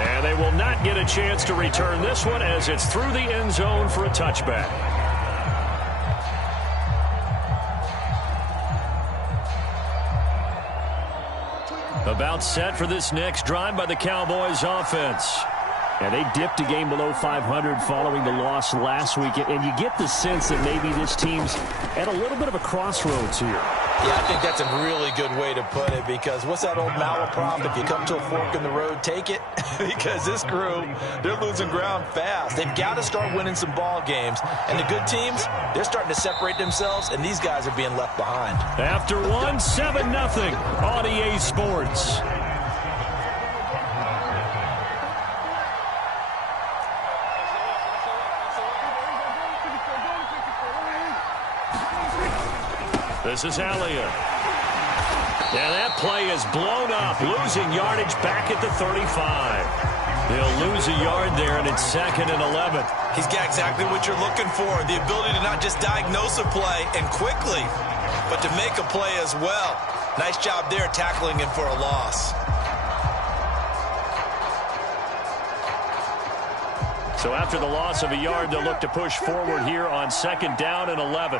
And they will not get a chance to return this one as it's through the end zone for a touchback. About set for this next drive by the Cowboys offense. And they dipped a game below 500 following the loss last week. And you get the sense that maybe this team's at a little bit of a crossroads here. Yeah, I think that's a really good way to put it, because what's that old malaprop? If you come to a fork in the road, take it. Because this crew, they're losing ground fast. They've got to start winning some ball games. And the good teams, they're starting to separate themselves, and these guys are being left behind. After one, 7-0 on EA Sports. This is Elliott. And that play is blown up, losing yardage back at the 35. They'll lose a yard there, and it's 2nd and 11. He's got exactly what you're looking for, the ability to not just diagnose a play and quickly, but to make a play as well. Nice job there tackling him for a loss. So after the loss of a yard, they'll look to push forward here on 2nd down and 11.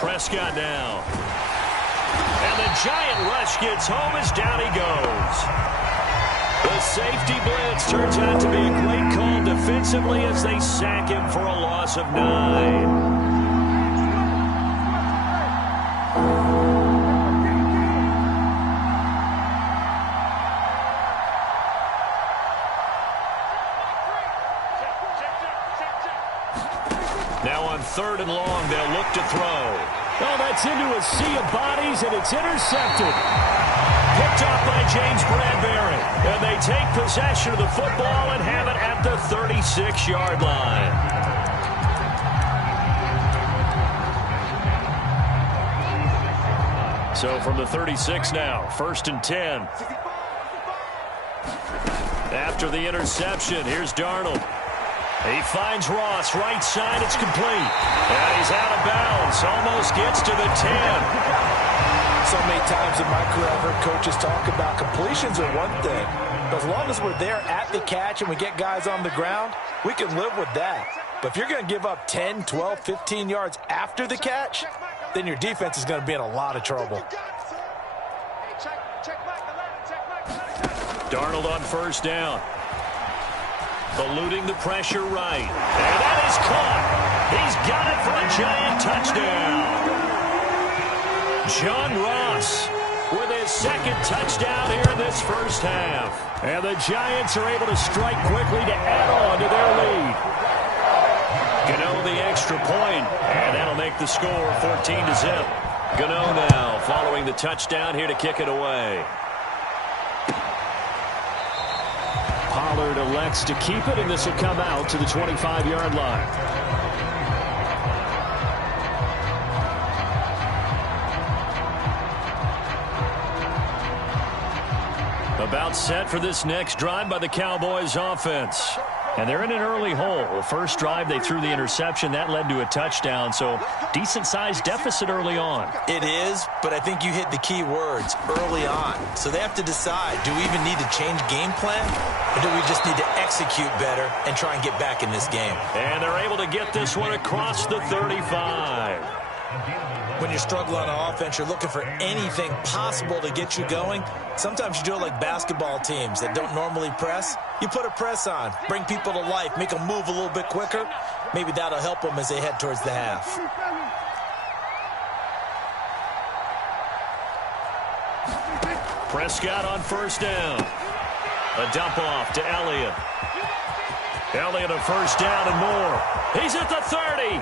Prescott now. And the giant rush gets home as down he goes. The safety blitz turns out to be a great call defensively as they sack him for a loss of 9. Now on 3rd and long, they'll look to throw. Oh, that's into a sea of bodies, and it's intercepted. Picked off by James Bradbury. And they take possession of the football and have it at the 36-yard line. So from the 36 now, 1st and 10. After the interception, here's Darnold. He finds Ross, right side, it's complete. And he's out of bounds, almost gets to the 10. So many times in my career I've heard coaches talk about completions are one thing. But as long as we're there at the catch and we get guys on the ground, we can live with that. But if you're going to give up 10, 12, 15 yards after the catch, then your defense is going to be in a lot of trouble. Darnold on 1st down. Eluding the pressure right. And that is caught. He's got it for a giant touchdown. John Ross with his 2nd touchdown here in this first half. And the Giants are able to strike quickly to add on to their lead. Gano the extra point, and that'll make the score 14-0. Gano now following the touchdown here to kick it away. Pollard elects to keep it, and this will come out to the 25-yard line. About set for this next drive by the Cowboys offense. And they're in an early hole. The first drive, they threw the interception. That led to a touchdown, so decent-sized deficit early on. It is, but I think you hit the key words, early on. So they have to decide, do we even need to change game plan, or do we just need to execute better and try and get back in this game? And they're able to get this one across the 35. When you're struggling on offense, you're looking for anything possible to get you going. Sometimes you do it like basketball teams that don't normally press. You put a press on, bring people to life, make them move a little bit quicker. Maybe that'll help them as they head towards the half. Prescott on 1st down. A dump off to Elliott. Elliott a 1st down and more. He's at the 30.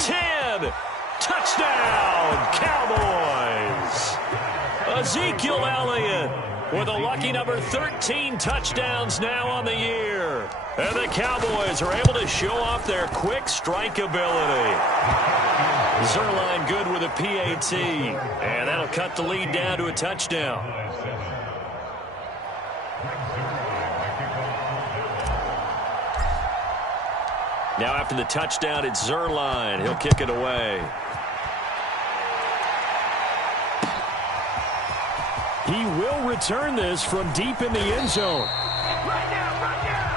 10. Touchdown, Cowboys. Ezekiel Elliott with a lucky number 13 touchdowns now on the year. And the Cowboys are able to show off their quick strike ability. Zerline good with a PAT. And that'll cut the lead down to a touchdown. Now after the touchdown, it's Zerline. He'll kick it away. He will return this from deep in the end zone. Right now, right now.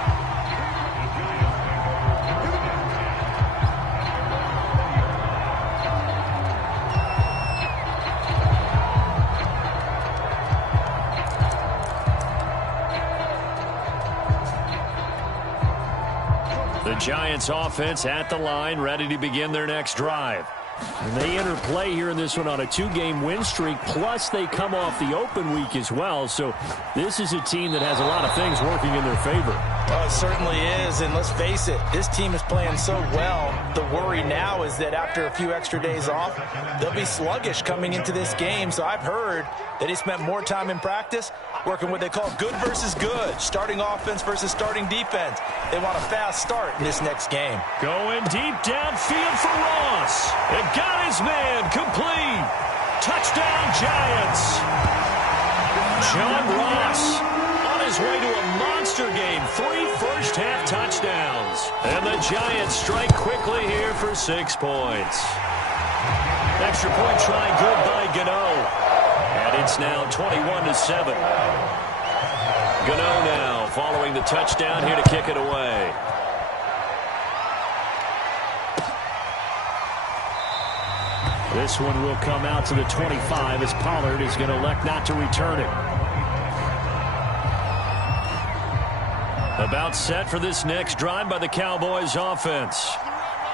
The Giants offense at the line, ready to begin their next drive. And they enter play here in this one on a 2-game win streak, plus they come off the open week as well. So this is a team that has a lot of things working in their favor. Oh, it certainly is, and let's face it, this team is playing so well. The worry now is that after a few extra days off, they'll be sluggish coming into this game. So I've heard that he spent more time in practice working what they call good versus good, starting offense versus starting defense. They want a fast start in this next game. Going deep downfield for Ross. It got his man complete. Touchdown, Giants. John Ross on his way to a monster game. 3 first-half touchdowns. And the Giants strike quickly here for 6 points. Extra point try good by Gano. And it's now 21-7. Gano now following the touchdown here to kick it away. This one will come out to the 25 as Pollard is going to elect not to return it. About set for this next drive by the Cowboys offense.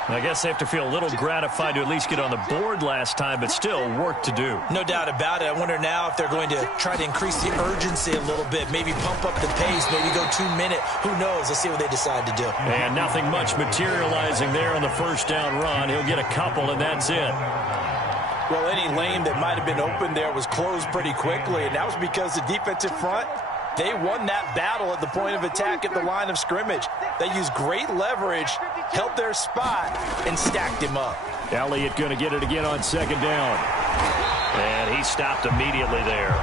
I guess they have to feel a little gratified to at least get on the board last time, but still work to do. No doubt about it. I wonder now if they're going to try to increase the urgency a little bit, maybe pump up the pace, maybe go 2-minute. Who knows? Let's see what they decide to do. And nothing much materializing there on the first down run. He'll get a couple, and that's it. Well, any lane that might have been open there was closed pretty quickly, and that was because the defensive front, they won that battle at the point of attack at the line of scrimmage. They used great leverage, held their spot, and stacked him up. Elliott going to get it again on second down. And he stopped immediately there.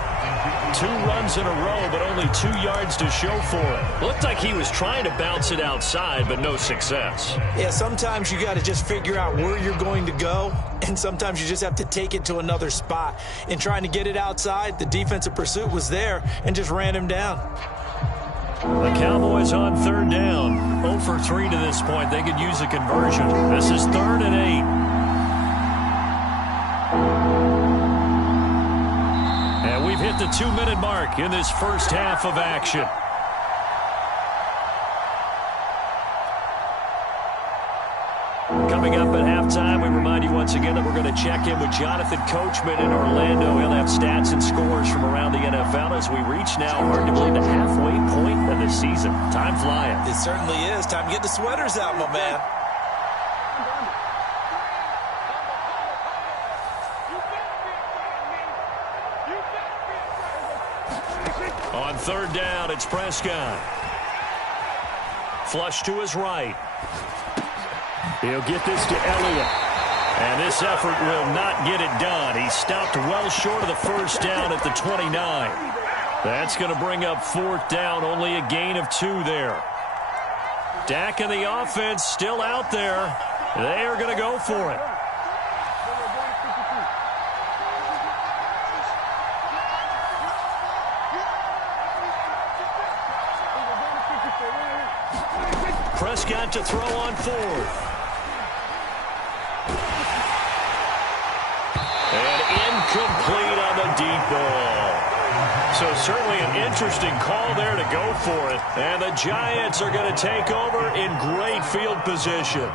2 runs in a row, but only 2 yards to show for it. Looked like he was trying to bounce it outside, but no success. Yeah, sometimes you got to just figure out where you're going to go, and sometimes you just have to take it to another spot. In trying to get it outside, the defensive pursuit was there and just ran him down. The Cowboys on third down. 0 for 3 to this point. They could use a conversion. This is 3rd and 8. And we've hit the 2-minute mark in this first half of action. Coming up at halftime, we remind you once again that we're going to check in with Jonathan Coachman in Orlando. He'll have stats and scores from around the NFL as we reach now, hard to believe, the halfway point of the season. Time flying. It certainly is. Time to get the sweaters out, my man. On third down, it's Prescott. Flush to his right. He'll get this to Elliott. And this effort will not get it done. He stopped well short of the first down at the 29. That's going to bring up 4th down, only a gain of 2 there. Dak and the offense still out there. They are going to go for it. Prescott to throw on 4th. And incomplete on the deep ball. So certainly an interesting call there to go for it. And the Giants are going to take over in great field position.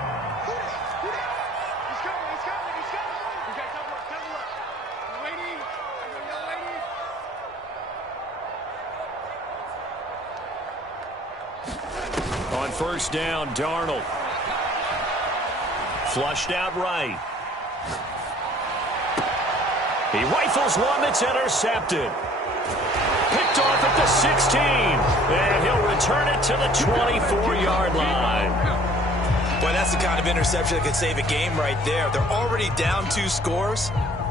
On first down, Darnold. Flushed out right. He rifles one that's intercepted. Picked off at the 16. And he'll return it to the 24-yard line. Boy, that's the kind of interception that could save a game right there. They're already down 2 scores.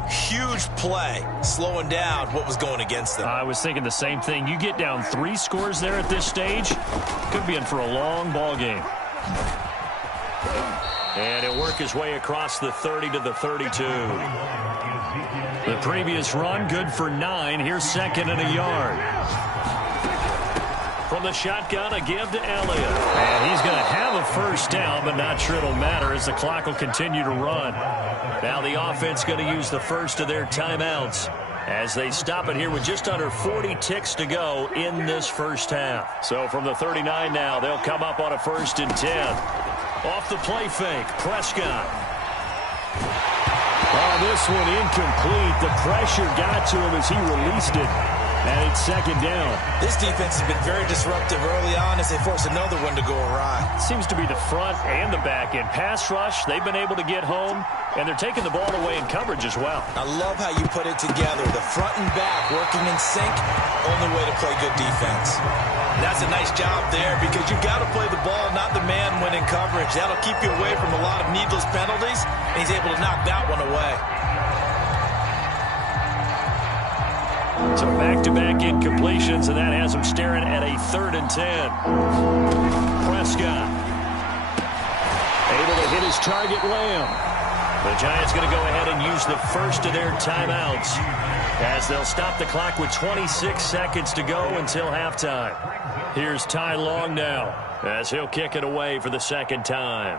Huge play, slowing down what was going against them. I was thinking the same thing. You get down 3 scores there at this stage, could be in for a long ball game. And he'll work his way across the 30 to the 32. The previous run, good for 9. Here's second and a yard. From the shotgun, a give to Elliott. And he's going to have a first down, but not sure it'll matter as the clock will continue to run. Now the offense going to use the first of their timeouts as they stop it here with just under 40 ticks to go in this first half. So from the 39 now, they'll come up on a 1st and 10. Off the play fake, Prescott. Oh, this one incomplete. The pressure got to him as he released it. And it's second down. This defense has been very disruptive early on as they force another one to go awry. Seems to be the front and the back end. Pass rush, they've been able to get home, and they're taking the ball away in coverage as well. I love how you put it together. The front and back working in sync, only way to play good defense. That's a nice job there because you've got to play the ball, not the man when in coverage. That'll keep you away from a lot of needless penalties, and he's able to knock that one away. So back-to-back incompletions, and that has him staring at a 3rd and 10. Prescott able to hit his target, Lamb. The Giants going to go ahead and use the first of their timeouts as they'll stop the clock with 26 seconds to go until halftime. Here's Ty Long now as he'll kick it away for the second time.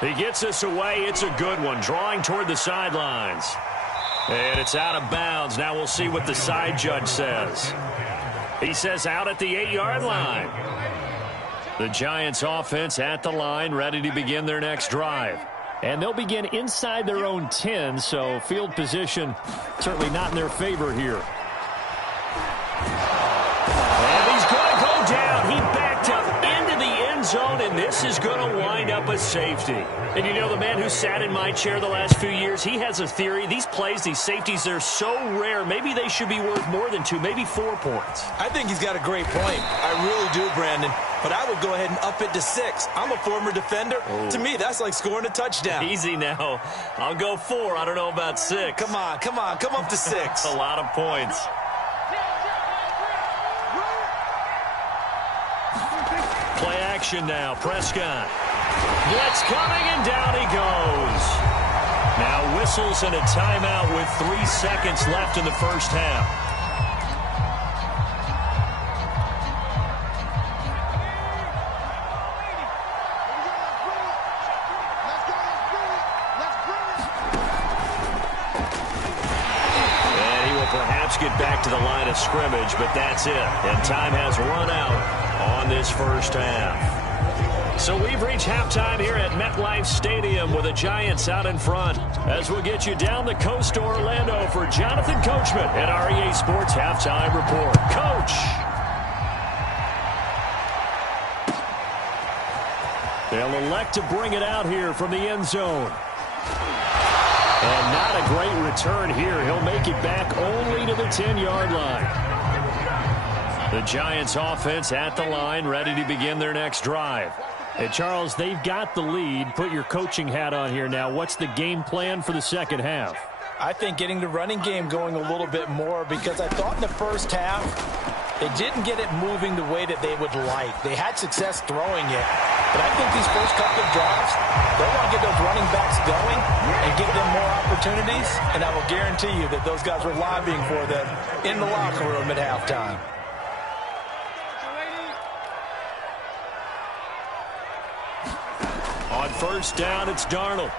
He gets us away. It's a good one. Drawing toward the sidelines. And it's out of bounds. Now we'll see what the side judge says. He says out at the 8-yard line. The Giants offense at the line, ready to begin their next drive. And they'll begin inside their own 10, so field position certainly not in their favor here. And he's going to go down. He backed up into the end zone, and this is going to wind up a safety. And you know, the man who sat in my chair the last few years, he has a theory. These plays, these safeties, they're so rare. Maybe they should be worth more than 2, maybe 4 points. I think he's got a great point. I really do, Brandon. But I would go ahead and up it to 6. I'm a former defender. Oh. To me, that's like scoring a touchdown. Easy now. I'll go 4. I don't know about 6. Come on. Come up to 6. A lot of points. Play action now. Prescott. Blitz coming, and down he goes. Now whistles and a timeout with 3 seconds left in the first half. And he will perhaps get back to the line of scrimmage, but that's it. And time has run out on this first half. So we've reached halftime here at MetLife Stadium with the Giants out in front. As we'll get you down the coast to Orlando for Jonathan Coachman at REA Sports Halftime Report. Coach! They'll elect to bring it out here from the end zone. And not a great return here. He'll make it back only to the 10-yard line. The Giants offense at the line, ready to begin their next drive. Hey, Charles, they've got the lead. Put your coaching hat on here now. What's the game plan for the second half? I think getting the running game going a little bit more because I thought in the first half they didn't get it moving the way that they would like. They had success throwing it. But I think these first couple of drives, they want to get those running backs going and give them more opportunities. And I will guarantee you that those guys were lobbying for them in the locker room at halftime. On first down, it's Darnold.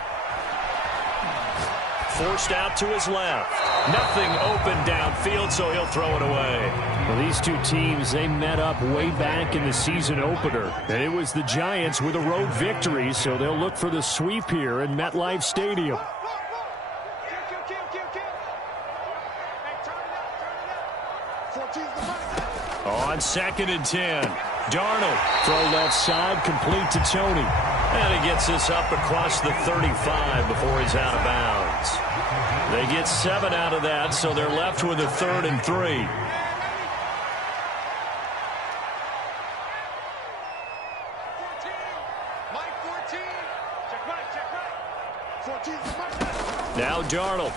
Forced out to his left. Nothing open downfield, so he'll throw it away. Well, these two teams, they met up way back in the season opener. And it was the Giants with a road victory, so they'll look for the sweep here in MetLife Stadium. On 2nd and 10, Darnold. Throw left side, complete to Tony. And he gets this up across the 35 before he's out of bounds. They get 7 out of that, so they're left with a 3rd and 3. Now Darnold.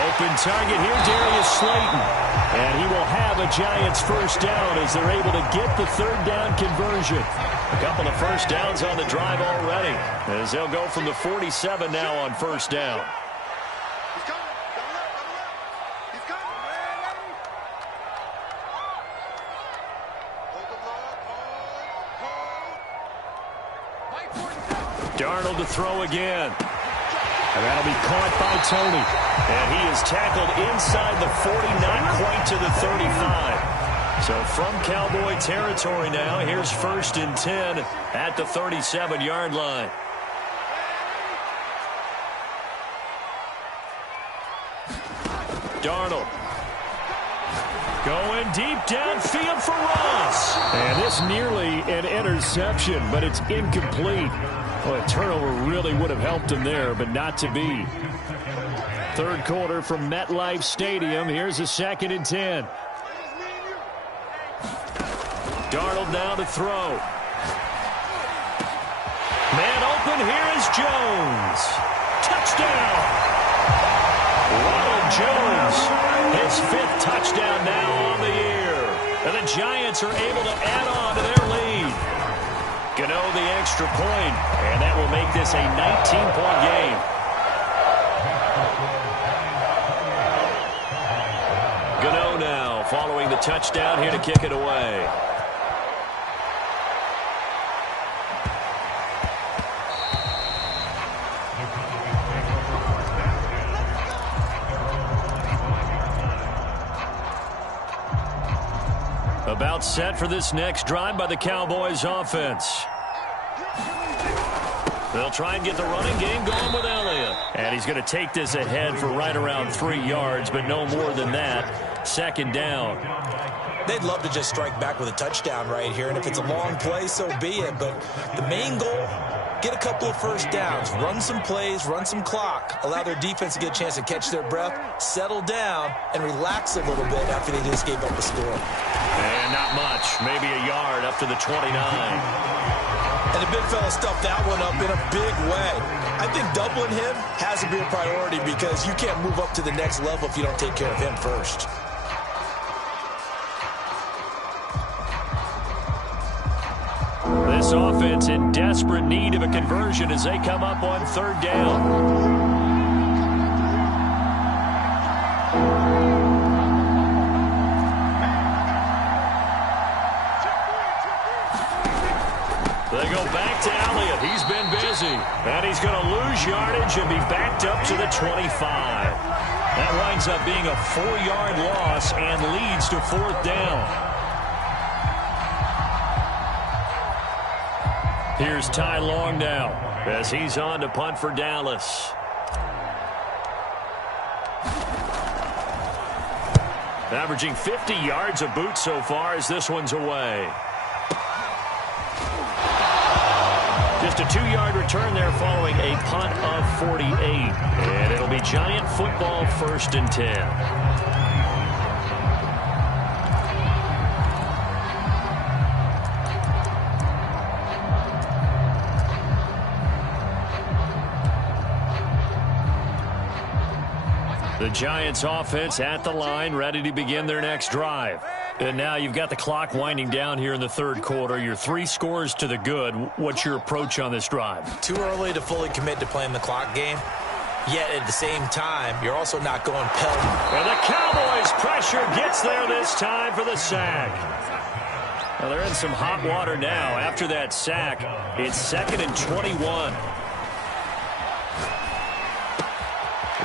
Open target here, Darius Slayton. And he will have a Giants first down as they're able to get the third down conversion. A couple of first downs on the drive already, as they'll go from the 47 now on first down. Darnold to throw again. And that'll be caught by Tony. And he is tackled inside the 40, not quite to the 35. So from Cowboy territory now, here's 1st and 10 at the 37-yard line. Darnold. Going deep downfield for Ross. And this nearly an interception, but it's incomplete. Well, a turnover really would have helped him there, but not to be. Third quarter from MetLife Stadium. Here's a 2nd and 10. Darnold now to throw. Man open, here is Jones. Touchdown! Ronald Jones, his 5th touchdown now on the year. And the Giants are able to add on to their lead. Gano the extra point, and that will make this a 19-point game. Gano now following the touchdown here to kick it away. About set for this next drive by the Cowboys offense. They'll try and get the running game going with Elliott. And he's going to take this ahead for right around 3 yards, but no more than that. 2nd down. They'd love to just strike back with a touchdown right here, and if it's a long play, so be it. But the main goal, get a couple of first downs, run some plays, run some clock, allow their defense to get a chance to catch their breath, settle down, and relax a little bit after they just gave up a score. And not much, maybe a yard up to the 29. And the big fella stuffed that one up in a big way. I think doubling him has to be a priority because you can't move up to the next level if you don't take care of him first. This offense in desperate need of a conversion as they come up on 3rd down. They go back to Elliott. He's been busy. And he's going to lose yardage and be backed up to the 25. That winds up being a 4-yard loss and leads to 4th down. Here's Ty Long now as he's on to punt for Dallas. Averaging 50 yards a boot so far as this one's away. Just a 2-yard return there following a punt of 48. And it'll be Giant football 1st and 10. The Giants offense at the line, ready to begin their next drive. And now you've got the clock winding down here in the 3rd quarter. You're 3 scores to the good. What's your approach on this drive? Too early to fully commit to playing the clock game. Yet at the same time, you're also not going pelting. And the Cowboys pressure gets there this time for the sack. Well, they're in some hot water now. After that sack, it's 2nd and 21.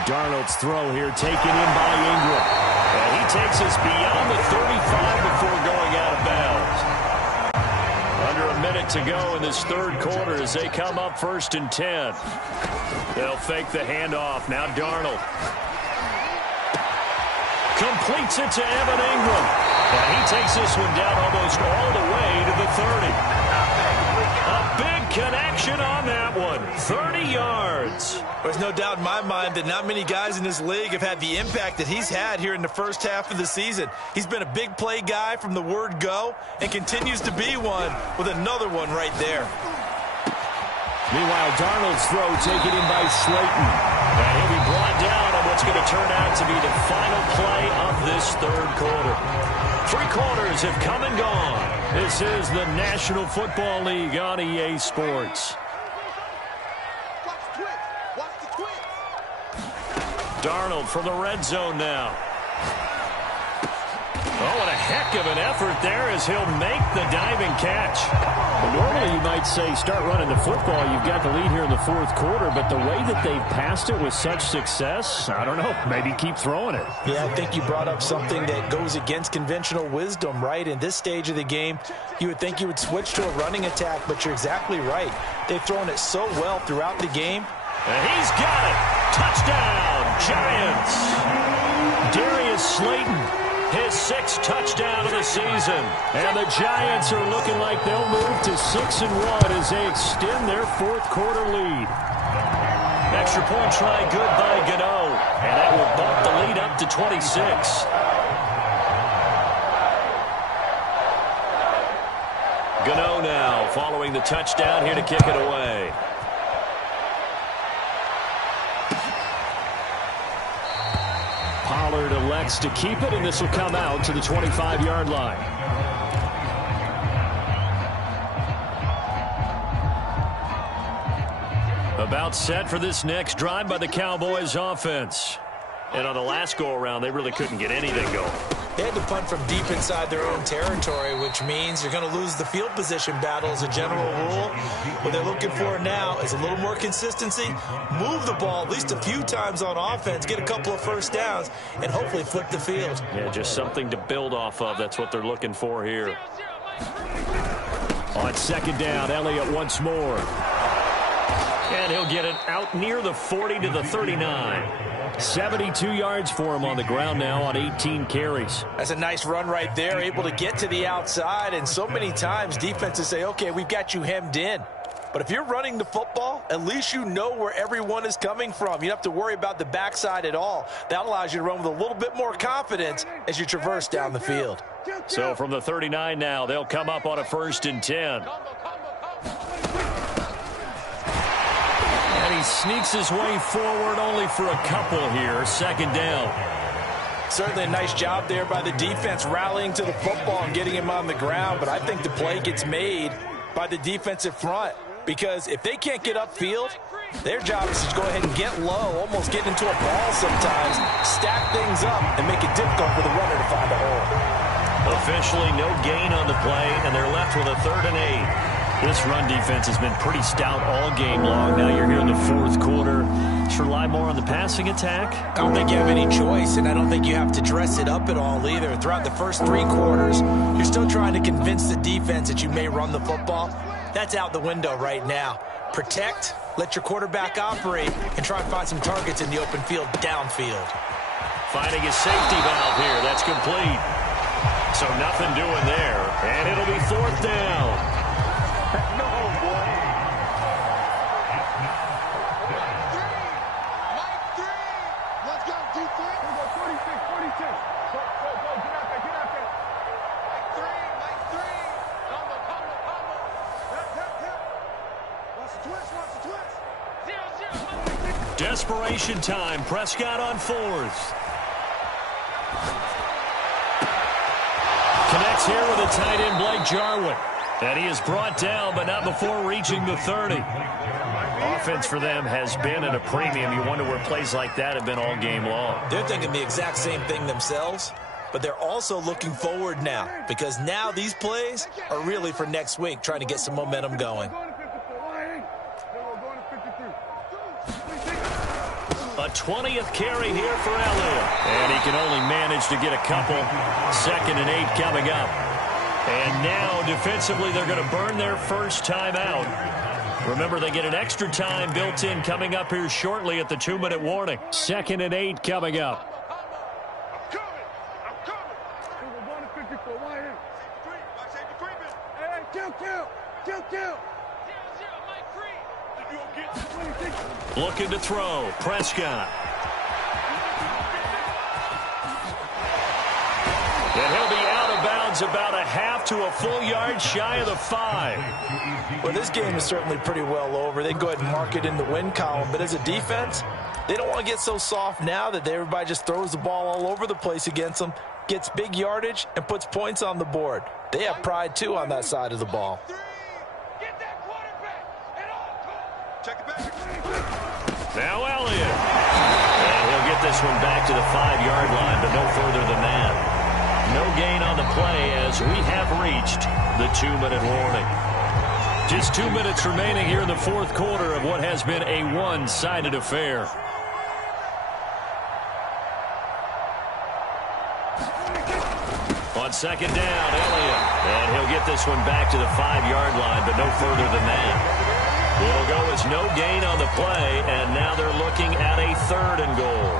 Darnold's throw here taken in by Ingram. And he takes us beyond the 35 before going out of bounds. Under a minute to go in this 3rd quarter as they come up 1st and 10. They'll fake the handoff. Now Darnold completes it to Evan Ingram. And he takes this one down almost all the way to the 30. A big connection on that one. 30 yards. There's no doubt in my mind that not many guys in this league have had the impact that he's had here in the first half of the season. He's been a big play guy from the word go and continues to be one with another one right there. Meanwhile, Darnold's throw taken in by Slayton. And he'll be brought down on what what's going to turn out to be the final play of this third quarter. 3 quarters have come and gone. This is the National Football League on EA Sports. Darnold from the red zone now. Oh, what a heck of an effort there as he'll make the diving catch. Well, normally you might say start running the football. You've got the lead here in the fourth quarter, but the way that they've passed it with such success, I don't know, maybe keep throwing it. Yeah, I think you brought up something that goes against conventional wisdom, right? In this stage of the game, you would think you would switch to a running attack, but you're exactly right. They've thrown it so well throughout the game. And he's got it. Touchdown, Giants. Darius Slayton, his 6th touchdown of the season. And the Giants are looking like they'll move to 6-1 as they extend their fourth quarter lead. Extra point try good by Gano. And that will bump the lead up to 26. Gano now following the touchdown here to kick it away. Pollard elects to keep it, and this will come out to the 25-yard line. About set for this next drive by the Cowboys offense. And on the last go-around, they really couldn't get anything going. They had to punt from deep inside their own territory, which means you're going to lose the field position battle as a general rule. What they're looking for now is a little more consistency, move the ball at least a few times on offense, get a couple of first downs, and hopefully flip the field. Yeah, just something to build off of. That's what they're looking for here. On second down, Elliott once more. And he'll get it out near the 40 to the 39. 72 yards for him on the ground now on 18 carries. That's a nice run right there, able to get to the outside. And so many times defenses say, okay, we've got you hemmed in. But if you're running the football, at least you know where everyone is coming from. You don't have to worry about the backside at all. That allows you to run with a little bit more confidence as you traverse down the field. So from the 39 now, they'll come up on a 1st and 10. And he sneaks his way forward only for a couple here. 2nd down. Certainly a nice job there by the defense rallying to the football and getting him on the ground. But I think the play gets made by the defensive front. Because if they can't get upfield, their job is to go ahead and get low, almost get into a ball sometimes, stack things up, and make it difficult for the runner to find a hole. Officially no gain on the play, and they're left with a 3rd and 8. This run defense has been pretty stout all game long. Now you're here in the fourth quarter. Should rely more on the passing attack? I don't think you have any choice, and I don't think you have to dress it up at all either. Throughout the first 3 quarters, you're still trying to convince the defense that you may run the football. That's out the window right now. Protect, let your quarterback operate, and try and find some targets in the open field downfield. Finding a safety valve here. That's complete. So nothing doing there. And it'll be 4th down. Desperation time. Prescott on 4th. Connects here with a tight end, Blake Jarwin. And he is brought down, but not before reaching the 30. Offense for them has been at a premium. You wonder where plays like that have been all game long. They're thinking the exact same thing themselves, but they're also looking forward now because now these plays are really for next week, trying to get some momentum going. A 20th carry here for Elliott. And he can only manage to get a couple. 2nd and 8 coming up. And now, defensively, they're going to burn their first time out. Remember, they get an extra time built in coming up here shortly at the 2-minute warning. 2nd and 8 coming up. Looking to throw. Prescott. And he'll be out of bounds about a half to a full yard shy of the 5. Well, this game is certainly pretty well over. They can go ahead and mark it in the win column, but as a defense, They don't want to get so soft now that everybody just throws the ball all over the place against them, gets big yardage, and puts points on the board. They have pride, too, on that side of the ball. Now Elliott. And he'll get this one back to the 5-yard line, but no further than that. No gain on the play as we have reached the 2-minute warning. Just 2 minutes remaining here in the fourth quarter of what has been a one-sided affair. On second down, Elliott. And he'll get this one back to the 5-yard line, but no further than that. It'll go as no gain on the play, and now they're looking at a 3rd and goal.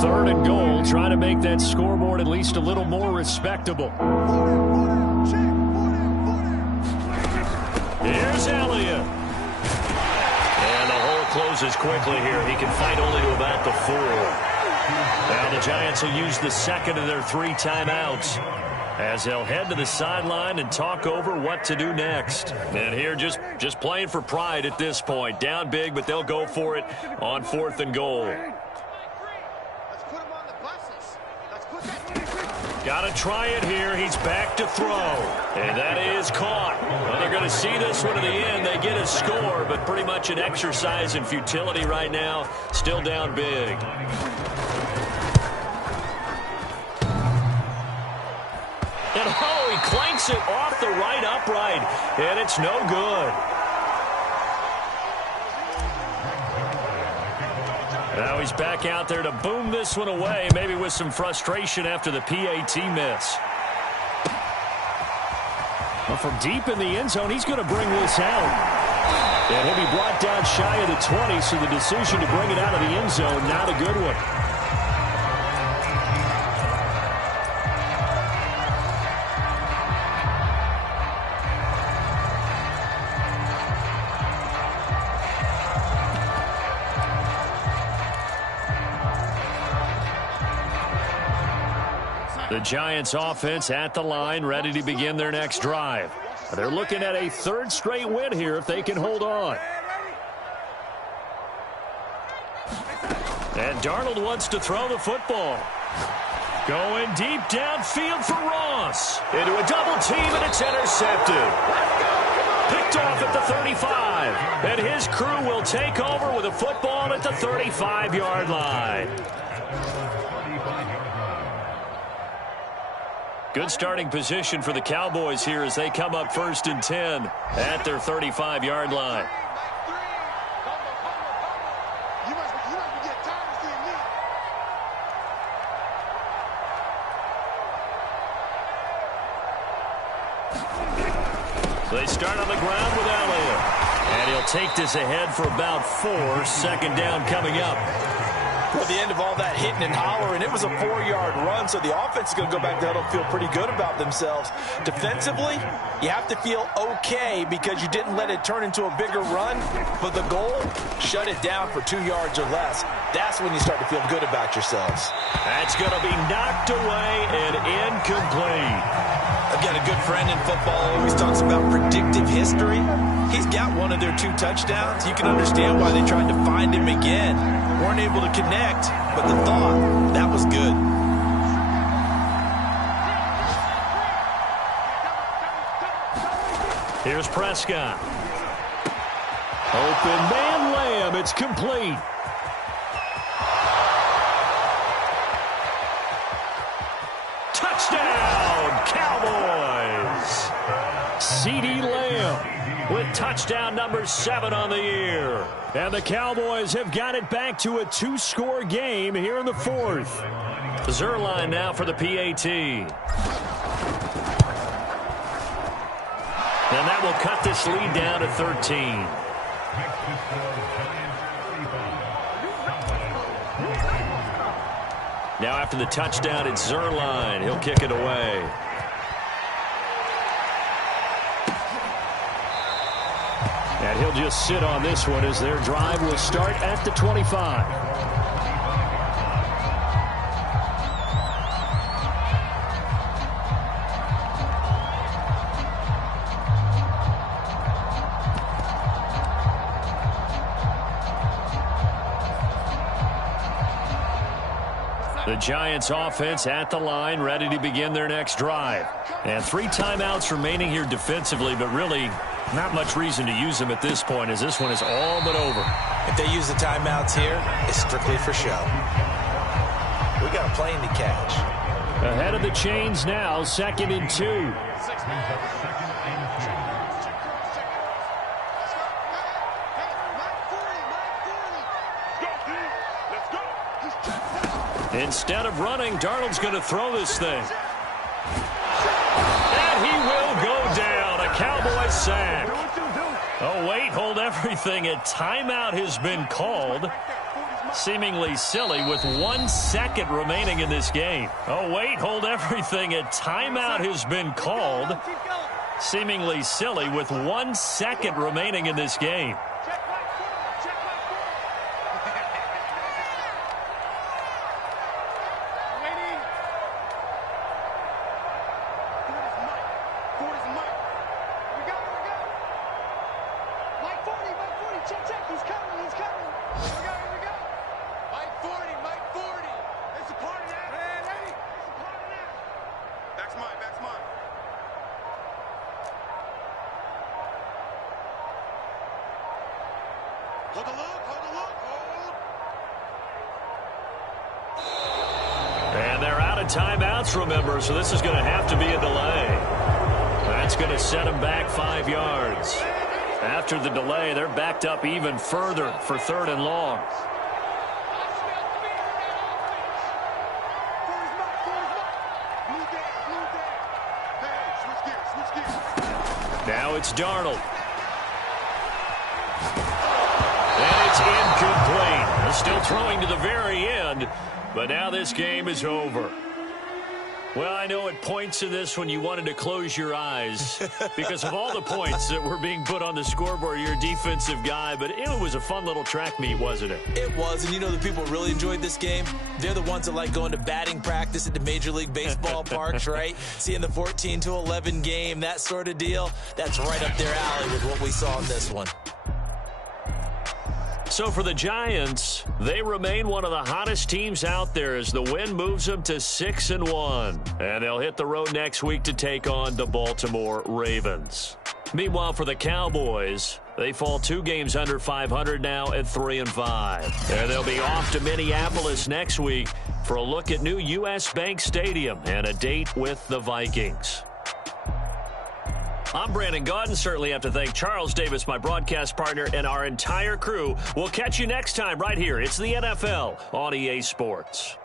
Third and goal, trying to make that scoreboard at least a little more respectable. Here's Elliott. And the hole closes quickly here. He can fight only to about the 4. Now the Giants will use the second of their 3 timeouts as they'll head to the sideline and talk over what to do next. And here just playing for pride at this point. Down big, but they'll go for it on 4th and goal. Got to try it here. He's back to throw. And that is caught. Well, they're going to see this one to the end. They get a score, but pretty much an exercise in futility right now. Still down big. And oh, he clanks it off the right upright. And it's no good. Now he's back out there to boom this one away, maybe with some frustration after the PAT miss. Well, from deep in the end zone, he's going to bring this out. And he'll be brought down shy of the 20, so the decision to bring it out of the end zone, not a good one. The Giants offense at the line, ready to begin their next drive. They're looking at a 3rd straight win here if they can hold on. And Darnold wants to throw the football. Going deep downfield for Ross. Into a double team, and it's intercepted. Picked off at the 35. And his crew will take over with a football at the 35-yard line. Good starting position for the Cowboys here as they come up 1st and 10 at their 35-yard line. They start on the ground with Elliott. And he'll take this ahead for about 4. 2nd down coming up. At the end of all that hitting and hollering, it was a 4-yard run, so the offense is going to go back there and feel pretty good about themselves. Defensively, you have to feel okay because you didn't let it turn into a bigger run, but the goal, shut it down for 2 yards or less. That's when you start to feel good about yourselves. That's going to be knocked away and incomplete. Again, a good friend in football always talks about predictive history. He's got one of their 2 touchdowns. You can understand why they tried to find him again. Weren't able to connect, but the thought, that was good. Here's Prescott. Open man Lamb. It's complete. Touchdown, Cowboys. CeeDee Lamb with touchdown number 7 on the year. And the Cowboys have got it back to a 2-score game here in the 4th. Zerline now for the PAT. And that will cut this lead down to 13. Now after the touchdown, it's Zerline. He'll kick it away. And he'll just sit on this one as their drive will start at the 25. 2 The Giants offense at the line, ready to begin their next drive. And 3 timeouts remaining here defensively, but really not much reason to use them at this point, as this one is all but over. If they use the timeouts here, it's strictly for show. We got a plane to catch. Ahead of the chains now, 2nd and 2. Instead of running, Darnold's going to throw this thing. And he will go down. A Cowboy sack. Oh, wait, hold everything. A timeout has been called. Seemingly silly with 1 second remaining in this game. Oh, wait, hold everything. A timeout has been called. Seemingly silly with 1 second remaining in this game. And they're out of timeouts, remember, so this is going to have to be a delay. That's going to set them back 5 yards. After the delay, they're backed up even further for 3rd and long. Now it's Darnold. And it's incomplete. They're still throwing to the very end, but now this game is over. Well, I know at points in this when you wanted to close your eyes because of all the points that were being put on the scoreboard. You're a defensive guy, but it was a fun little track meet, wasn't it? It was, and you know the people really enjoyed this game? They're the ones that like going to batting practice at the Major League Baseball parks, right? Seeing the 14-11 game, that sort of deal. That's right up their alley with what we saw in this one. So for the Giants, they remain one of the hottest teams out there as the win moves them to 6-1. And they'll hit the road next week to take on the Baltimore Ravens. Meanwhile, for the Cowboys, they fall 2 games under 500 now at 3-5. And they'll be off to Minneapolis next week for a look at new U.S. Bank Stadium and a date with the Vikings. I'm Brandon Gaudin. Certainly have to thank Charles Davis, my broadcast partner, and our entire crew. We'll catch you next time right here. It's the NFL on EA Sports.